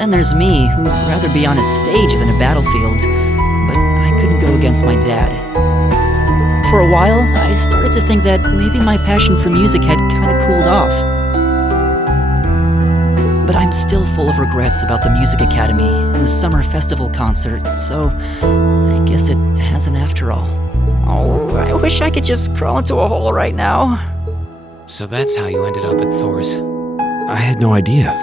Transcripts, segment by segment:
Then there's me, who'd rather be on a stage than a battlefield, but I couldn't go against my dad. For a while, I started to think that maybe my passion for music had kinda cooled off. But I'm still full of regrets about the music academy and the summer festival concert, so I guess it hasn't after all. Oh, I wish I could just crawl into a hole right now. So that's how you ended up at Thors. I had no idea.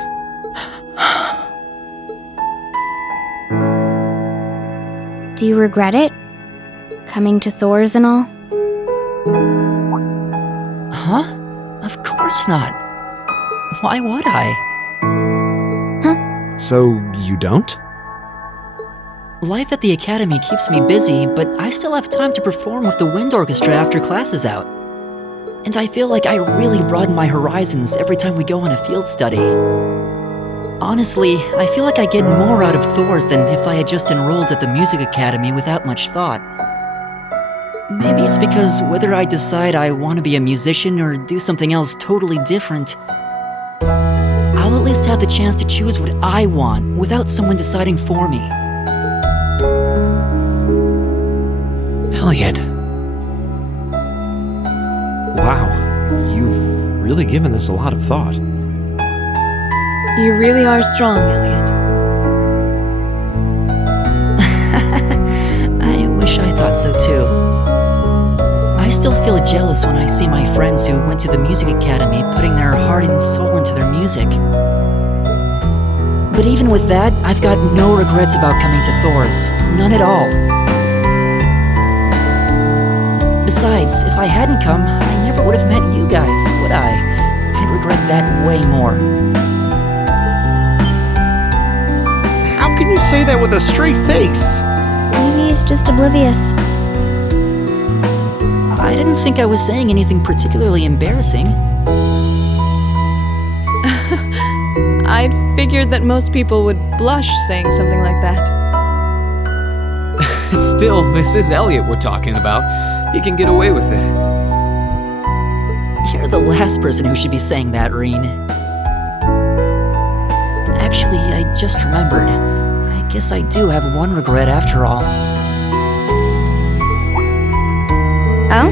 Do you regret it? Coming to Thors and all? Huh? Of course not. Why would I? So you don't? Life at the academy keeps me busy, but I still have time to perform with the wind orchestra after class is out. And I feel like I really broaden my horizons every time we go on a field study. Honestly, I feel like I get more out of Thors than if I had just enrolled at the music academy without much thought. Maybe it's because whether I decide I want to be a musician or do something else totally different, I'll at least have the chance to choose what I want without someone deciding for me. Elliot. Wow, you've really given this a lot of thought. You really are strong, Elliot. I wish I thought so too. I still feel jealous when I see my friends who went to the music academy putting their heart and soul into their music. But even with that, I've got no regrets about coming to Thors. None at all. Besides, if I hadn't come, I never would have met you guys, would I? I'd regret that way more. How can you say that with a straight face? Maybe he's just oblivious. I didn't think I was saying anything particularly embarrassing. I'd figured that most people would blush saying something like that. Still, this is Elliot we're talking about. He can get away with it. You're the last person who should be saying that, Rean. Actually, I just remembered. I guess I do have one regret after all. Oh?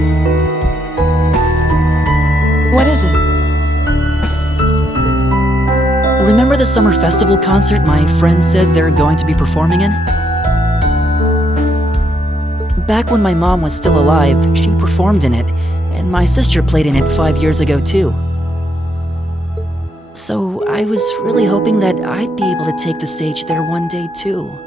What is it? Remember the summer festival concert my friends said they're going to be performing in? Back when my mom was still alive, she performed in it, and my sister played in it 5 years ago too. So I was really hoping that I'd be able to take the stage there one day too.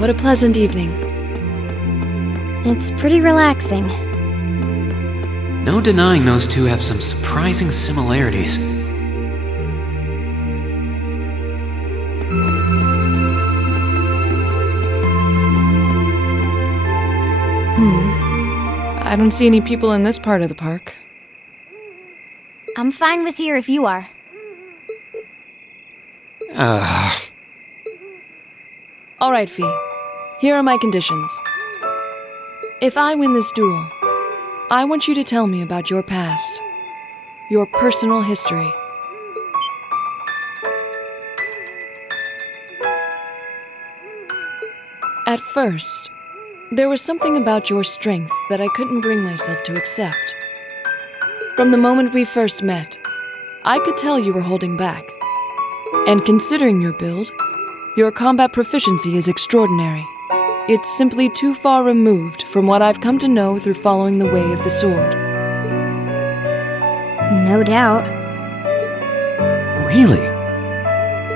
What a pleasant evening. It's pretty relaxing. No denying those two have some surprising similarities. I don't see any people in this part of the park. I'm fine with here if you are. All right, Fee. Here are my conditions. If I win this duel, I want you to tell me about your past, your personal history. At first, there was something about your strength that I couldn't bring myself to accept. From the moment we first met, I could tell you were holding back. And considering your build, your combat proficiency is extraordinary. It's simply too far removed from what I've come to know through following the way of the sword. No doubt. Really?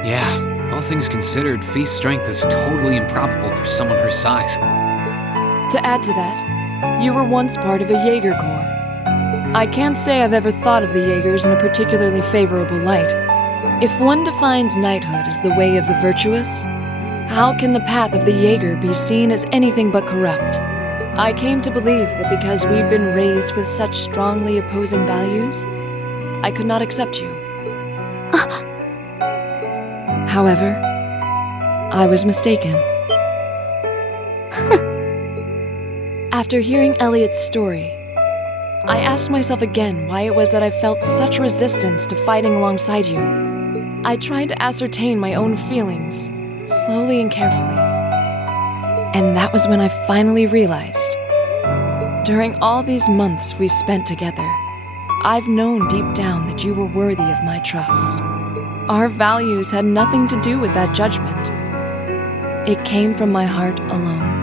Yeah, all things considered, Fee's strength is totally improbable for someone her size. To add to that, you were once part of a Jaeger corps. I can't say I've ever thought of the Jaegers in a particularly favorable light. If one defines knighthood as the way of the virtuous, how can the path of the Jaeger be seen as anything but corrupt? I came to believe that because we'd been raised with such strongly opposing values, I could not accept you. However, I was mistaken. After hearing Elliot's story, I asked myself again why it was that I felt such resistance to fighting alongside you. I tried to ascertain my own feelings, slowly and carefully. And that was when I finally realized. During all these months we've spent together, I've known deep down that you were worthy of my trust. Our values had nothing to do with that judgment. It came from my heart alone.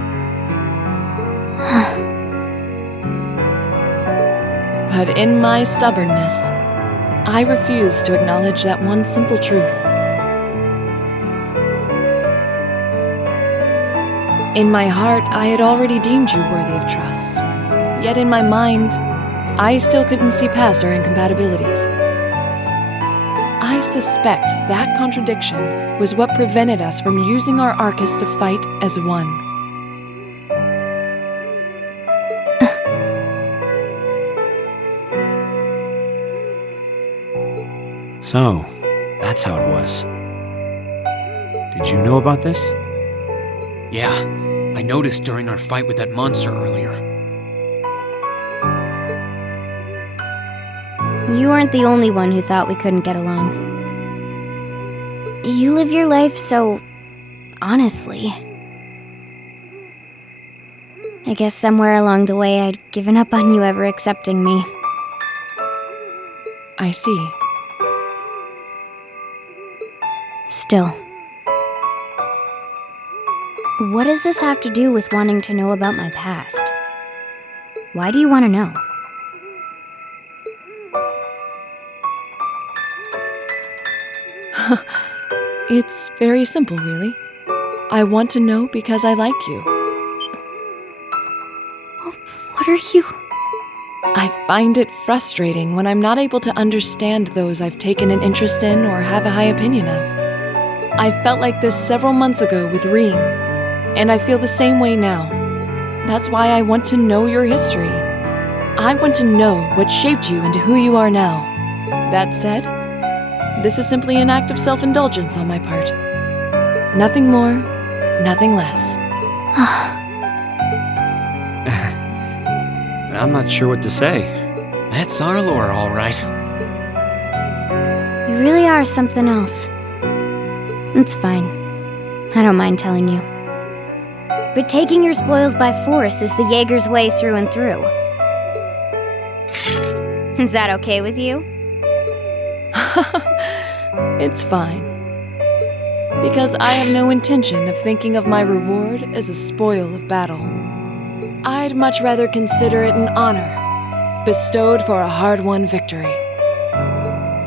But in my stubbornness, I refused to acknowledge that one simple truth. In my heart, I had already deemed you worthy of trust. Yet in my mind, I still couldn't see past our incompatibilities. I suspect that contradiction was what prevented us from using our Arcus to fight as one. So, that's how it was. Did you know about this? Yeah, I noticed during our fight with that monster earlier. You weren't the only one who thought we couldn't get along. You live your life so honestly. I guess somewhere along the way I'd given up on you ever accepting me. I see. Still. What does this have to do with wanting to know about my past? Why do you want to know? It's very simple, really. I want to know because I like you. What are you... I find it frustrating when I'm not able to understand those I've taken an interest in or have a high opinion of. I felt like this several months ago with Rean, and I feel the same way now. That's why I want to know your history. I want to know what shaped you into who you are now. That said, this is simply an act of self-indulgence on my part. Nothing more, nothing less. I'm not sure what to say. That's our lore, all right. You really are something else. It's fine. I don't mind telling you. But taking your spoils by force is the Jaeger's way through and through. Is that okay with you? It's fine. Because I have no intention of thinking of my reward as a spoil of battle. I'd much rather consider it an honor, bestowed for a hard-won victory.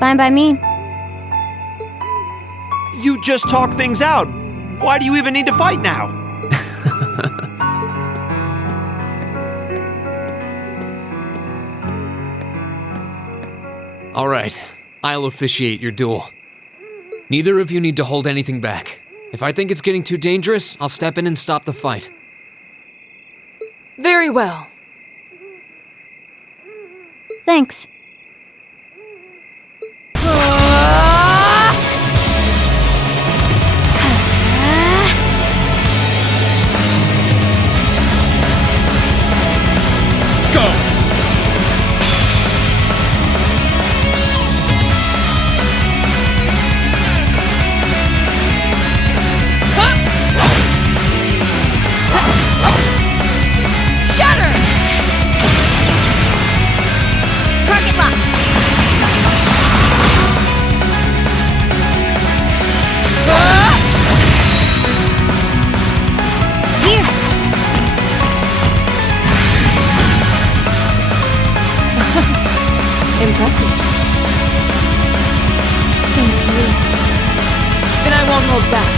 Fine by me. You just talk things out. Why do you even need to fight now? All right, I'll officiate your duel. Neither of you need to hold anything back. If I think it's getting too dangerous, I'll step in and stop the fight. Very well. Thanks. Impressive. Same to you. Then I won't hold back.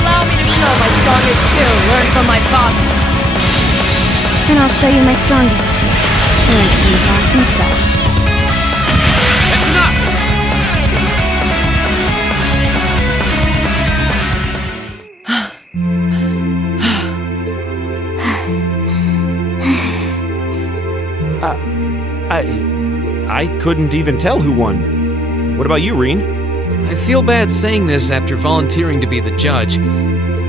Allow me to show my strongest skill learned from my father. And I'll show you my strongest. Learned from the boss himself. That's enough! I couldn't even tell who won. What about you, Rean? I feel bad saying this after volunteering to be the judge,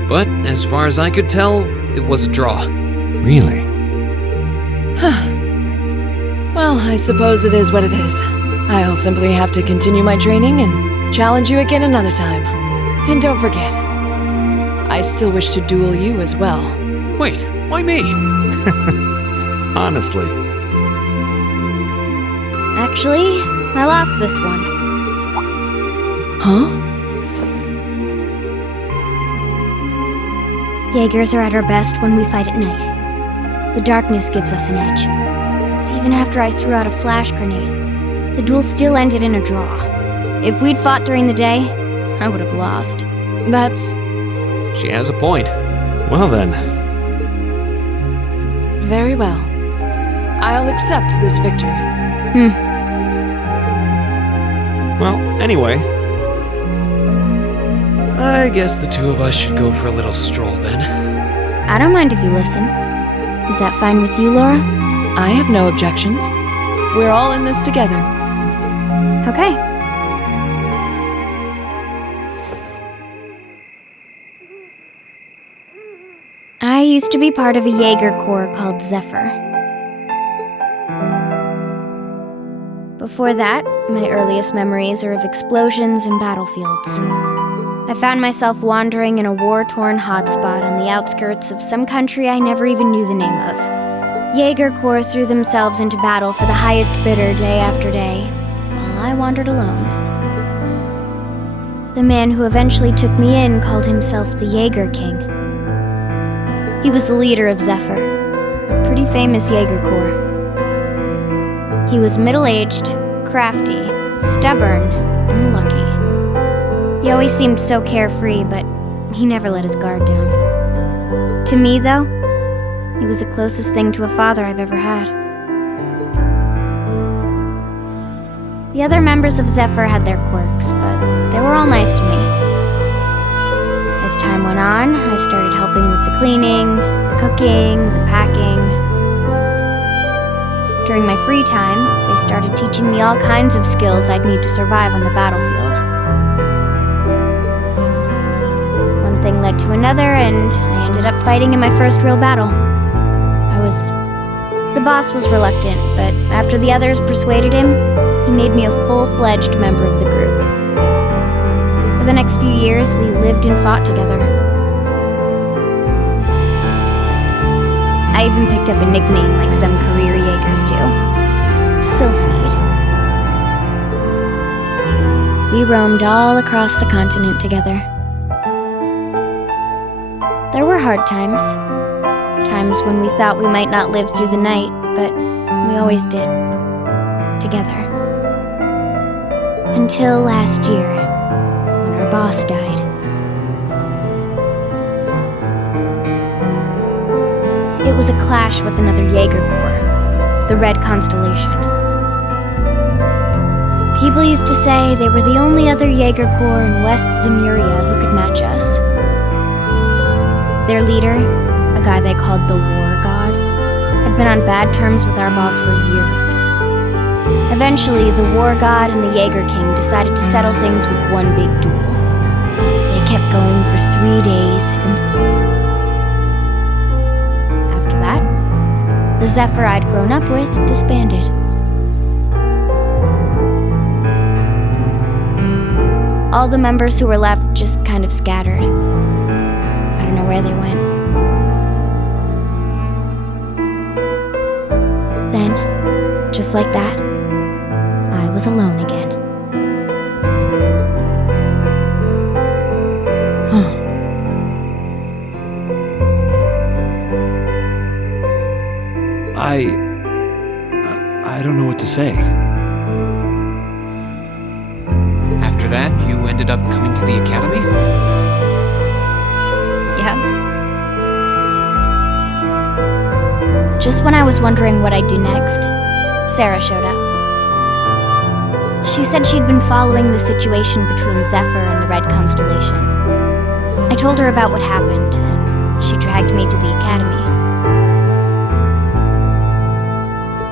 but as far as I could tell, it was a draw. Really? Well, I suppose it is what it is. I'll simply have to continue my training and challenge you again another time. And don't forget, I still wish to duel you as well. Wait, why me? Honestly. Actually, I lost this one. Huh? Jaegers are at our best when we fight at night. The darkness gives us an edge. But even after I threw out a flash grenade, the duel still ended in a draw. If we'd fought during the day, I would have lost. That's She has a point. Well then. very well. I'll accept this victory. Well, anyway. I guess the two of us should go for a little stroll then. I don't mind if you listen. Is that fine with you, Laura? I have no objections. We're all in this together. Okay. I used to be part of a Jaeger corps called Zephyr. Before that, my earliest memories are of explosions and battlefields. I found myself wandering in a war-torn hotspot on the outskirts of some country I never even knew the name of. Jaeger Corps threw themselves into battle for the highest bidder day after day, while I wandered alone. The man who eventually took me in called himself the Jaeger King. He was the leader of Zephyr, a pretty famous Jaeger Corps. He was middle-aged, crafty, stubborn, and lucky. He always seemed so carefree, but he never let his guard down. To me, though, he was the closest thing to a father I've ever had. The other members of Zephyr had their quirks, but they were all nice to me. As time went on, I started helping with the cleaning, the cooking, the packing. During my free time, they started teaching me all kinds of skills I'd need to survive on the battlefield. One thing led to another, and I ended up fighting in my first real battle. The boss was reluctant, but after the others persuaded him, he made me a full-fledged member of the group. For the next few years, we lived and fought together. I even picked up a nickname like some career Jaegers do. Sylphide. We roamed all across the continent together. There were hard times. Times when we thought we might not live through the night, but we always did. Together. Until last year, when our boss died. It was a clash with another Jaeger Corps, the Red Constellation. People used to say they were the only other Jaeger Corps in West Zemuria who could match us. Their leader, a guy they called the War God, had been on bad terms with our boss for years. Eventually, the War God and the Jaeger King decided to settle things with one big duel. They kept going for 3 days, and after that, the Zephyr I'd grown up with disbanded. All the members who were left just kind of scattered. I don't know where they went. Then, just like that, I was alone again. I don't know what to say. After that, you ended up coming to the academy? Yep. Just when I was wondering what I'd do next, Sarah showed up. She said she'd been following the situation between Zephyr and the Red Constellation. I told her about what happened, and she dragged me to the academy.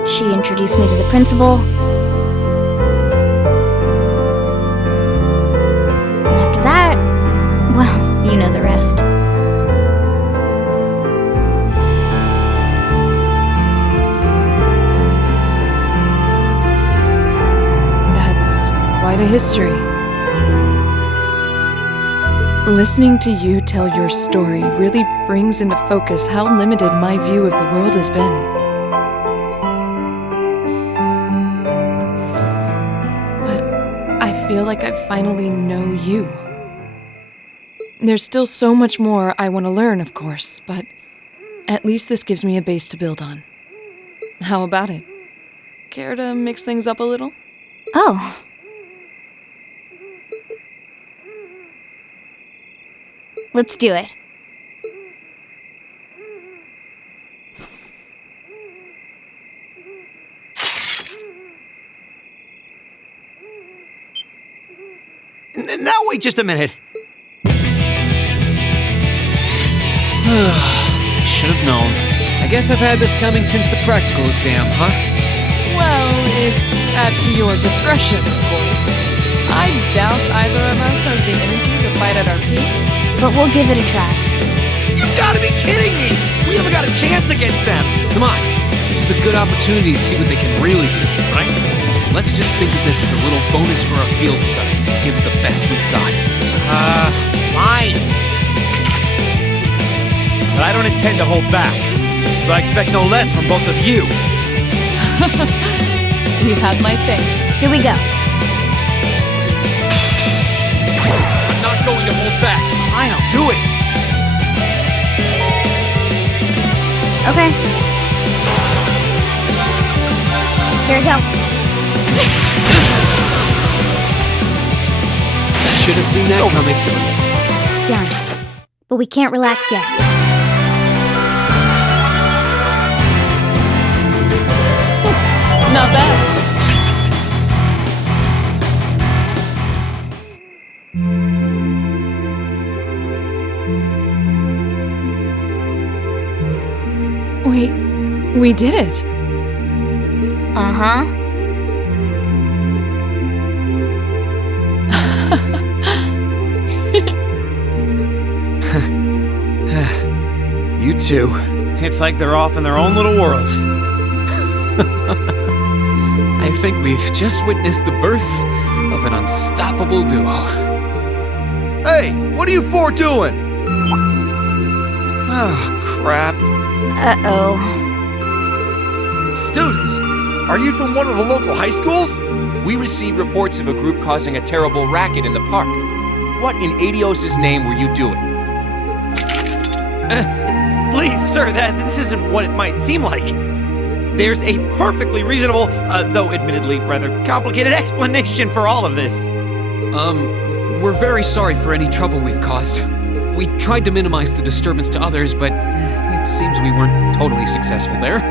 She introduced me to the principal. And after that, well, you know the rest. That's quite a history. Listening to you tell your story really brings into focus how limited my view of the world has been. I feel like I finally know you. There's still so much more I want to learn, of course, but at least this gives me a base to build on. How about it? Care to mix things up a little? Oh. Let's do it. Now wait just a minute. Should have known. I guess I've had this coming since the practical exam, huh? Well, it's at your discretion, of course. I doubt either of us has the energy to fight at our peak. But we'll give it a try. You gotta be kidding me! We haven't got a chance against them! Come on. This is a good opportunity to see what they can really do, right? Let's just think of this as a little bonus for our field study. Give it the best we've got. Fine. But I don't intend to hold back, so I expect no less from both of you. You have my thanks. Here we go. I'm not going to hold back. Fine, I'll do it. Okay. Here we go. Should have seen that coming. Done. But we can't relax yet. Not bad. We did it. Uh-huh. You two. It's like they're off in their own little world. I think we've just witnessed the birth of an unstoppable duo. Hey, what are you four doing? Oh, crap. Uh-oh. Students, are you from one of the local high schools? We received reports of a group causing a terrible racket in the park. What in Adios' name were you doing? Please, sir, this isn't what it might seem like. There's a perfectly reasonable, though admittedly rather complicated explanation for all of this. We're very sorry for any trouble we've caused. We tried to minimize the disturbance to others, but it seems we weren't totally successful there.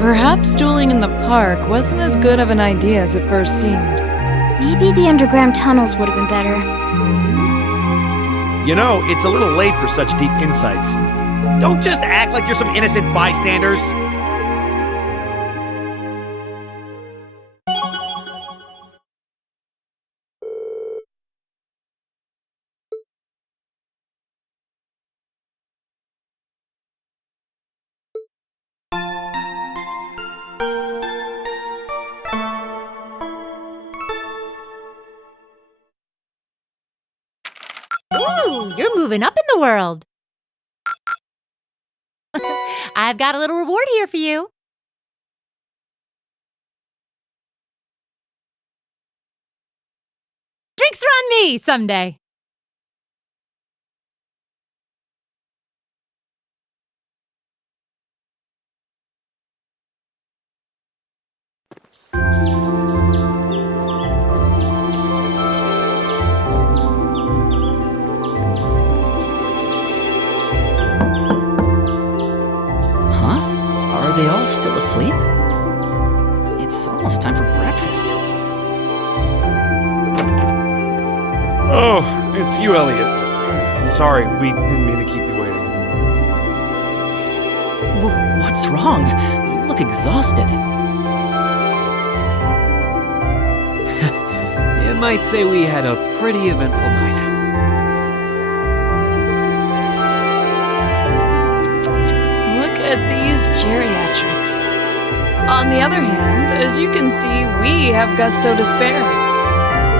Perhaps dueling in the park wasn't as good of an idea as it first seemed. Maybe the underground tunnels would have been better. You know, it's a little late for such deep insights. Don't just act like you're some innocent bystanders. Ooh, you're moving up in the world. I've got a little reward here for you. Drinks are on me someday. Are they all still asleep? It's almost time for breakfast. Oh, it's you, Elliot. Sorry, we didn't mean to keep you waiting. What's wrong? You look exhausted. You might say we had a pretty eventful night. Look at these geriatrics. On the other hand, as you can see, we have gusto to spare.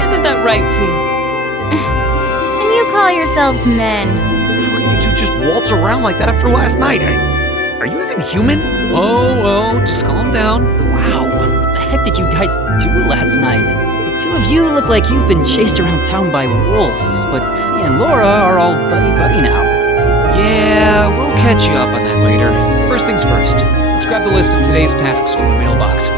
Isn't that right, Fee? And you call yourselves men. How can you two just waltz around like that after last night? Are you even human? Whoa, just calm down. Wow, what the heck did you guys do last night? The two of you look like you've been chased around town by wolves, but Fee and Laura are all buddy-buddy now. Yeah, we'll catch you up on that later. First things first, let's grab the list of today's tasks from the mailbox.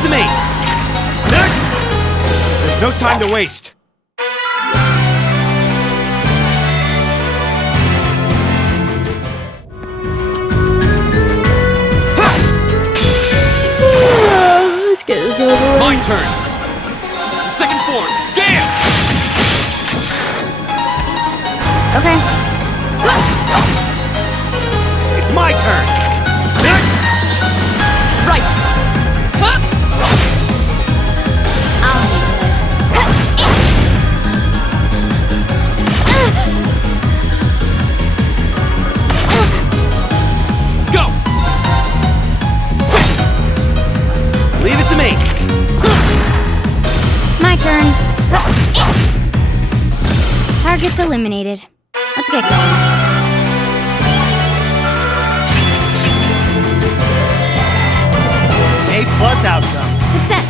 it to me! There's no time to waste. Let's get this over with. My turn. Second form. Damn! Okay. It's my turn. Right. Huh? I'll handle it. Go! Leave it to me. My turn. Target's eliminated. Let's get going. A+ outcome. Success.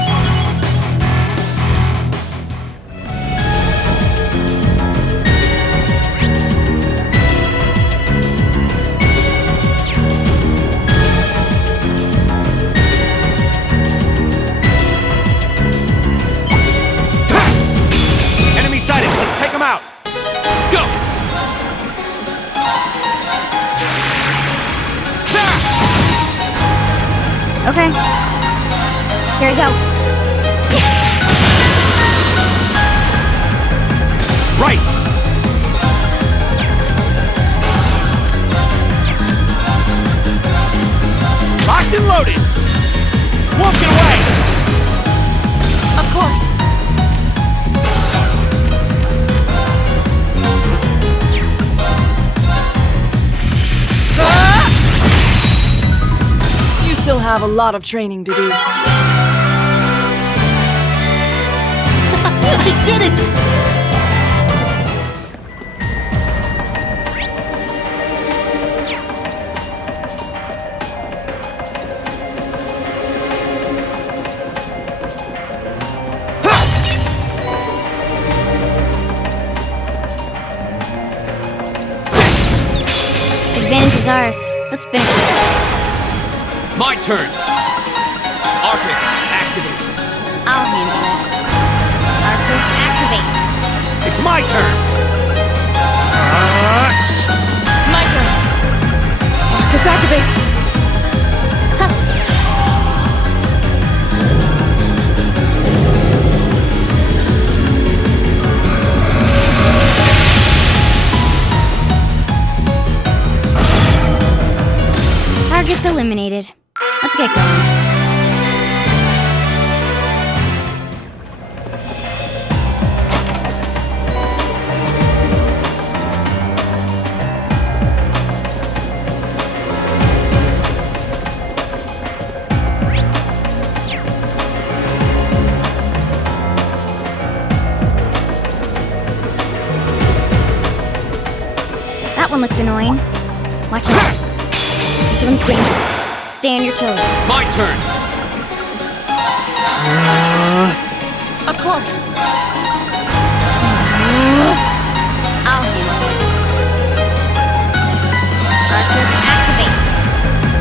Enemy sighted. Let's take them out. Go! Okay. Here we go. Right. Locked and loaded. Won't get away. Of course. You still have a lot of training to do. I did it! Advantage is ours. Let's finish it. My turn. Arcus, activate. I'll handle it. Arcus, activate. It's my turn. My turn. Marcus, activate. Target's eliminated. Let's get going. That one looks annoying. Watch out. This one's dangerous. Stay on your toes. My turn. Of course. I'll handle it. Arcus, activate.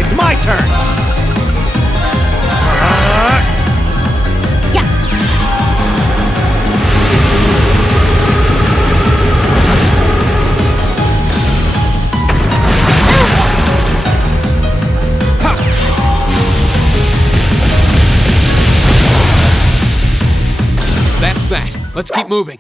It's my turn. Yeah. That's that. Let's keep moving.